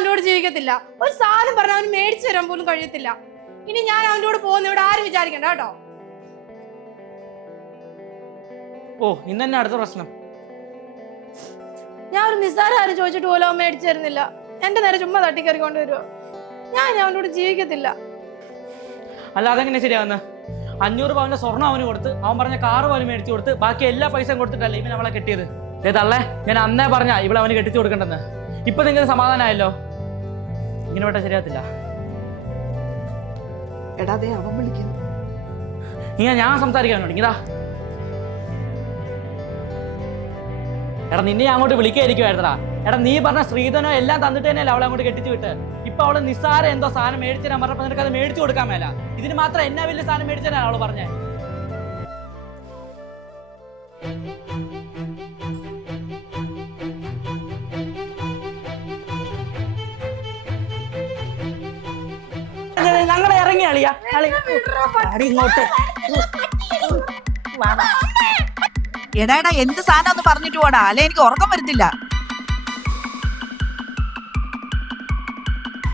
അവന്റെ കൂടെ ജീവിക്കത്തില്ല. ഒരു സാധനം പറഞ്ഞ അവന് മേടിച്ചു തരാൻ പോലും കഴിയത്തില്ല. ഇനി ഞാൻ അവന്റെ കൂടെ പോകുന്ന ഇവിടെ ആരും വിചാരിക്കണ്ട കേട്ടോ? ഓ ഇന്ന് തന്നെ അടുത്ത പ്രശ്നം. ഞാൻ ഒരു നിസ്സാര ആരും ചോദിച്ചിട്ട് പോലും അവൻ മേടിച്ചു തരുന്നില്ല. എന്റെ നേരെ ചുമ്മാ തട്ടിക്കറിക്കൊണ്ട് വരുമോ ഞാൻ അവനോട് അവന്റെ കൂടെ ജീവിക്കത്തില്ല. അല്ല അതെങ്ങനെ ശരിയാവുന്ന? അഞ്ഞൂറ് പവന്റെ സ്വർണം അവന് കൊടുത്ത് അവൻ പറഞ്ഞ കാറ് പോലും മേടിച്ചു കൊടുത്ത് ബാക്കി എല്ലാ പൈസയും കൊടുത്തിട്ടല്ലേ ഇവൻ അവളെ കെട്ടിയത്? ഏതല്ലേ ഞാൻ അന്നേ പറഞ്ഞ ഇവളെ അവന് കെട്ടിച്ചു കൊടുക്കണ്ടെന്ന്. ഇപ്പൊ നിങ്ങൾക്ക് സമാധാനമായല്ലോ ഇങ്ങനെ വിട്ടാൽ ശരിയാത്തില്ല എടാ ദേ അവൻ വിളിക്കുന്നു. ഇങ്ങനെ ഞാൻ സംസാരിക്കാൻ ഇതാ. എടാ നിന്നെ ഞാൻ അങ്ങോട്ട് വിളിക്കായിരിക്കുമായിരുന്നടാ എടാ നീ പറഞ്ഞ ശ്രീധനോ എല്ലാം തന്നിട്ട് തന്നെയല്ലേ അവളെ അങ്ങോട്ട് കെട്ടിച്ചു വിട്ട്? ഇപ്പൊ അവൾ നിസ്സാര എന്തോ സാധനം മേടിച്ചു തരാൻ പറഞ്ഞപ്പോ നിനക്ക് അത് മേടിച്ചു കൊടുക്കാൻ മേല. ഇതിന് മാത്രം എന്നാ വലിയ സാധനം മേടിച്ചു തരാൻ അവൾ പറഞ്ഞേ? ഇറങ്ങി അളിയാ അളി അടി ഇങ്ങോട്ട്. എടാ എടാ എന്ത് സാധനം പറഞ്ഞിട്ട് പോടാ? അല്ലെ എനിക്ക് ഉറക്കം വരുന്നില്ല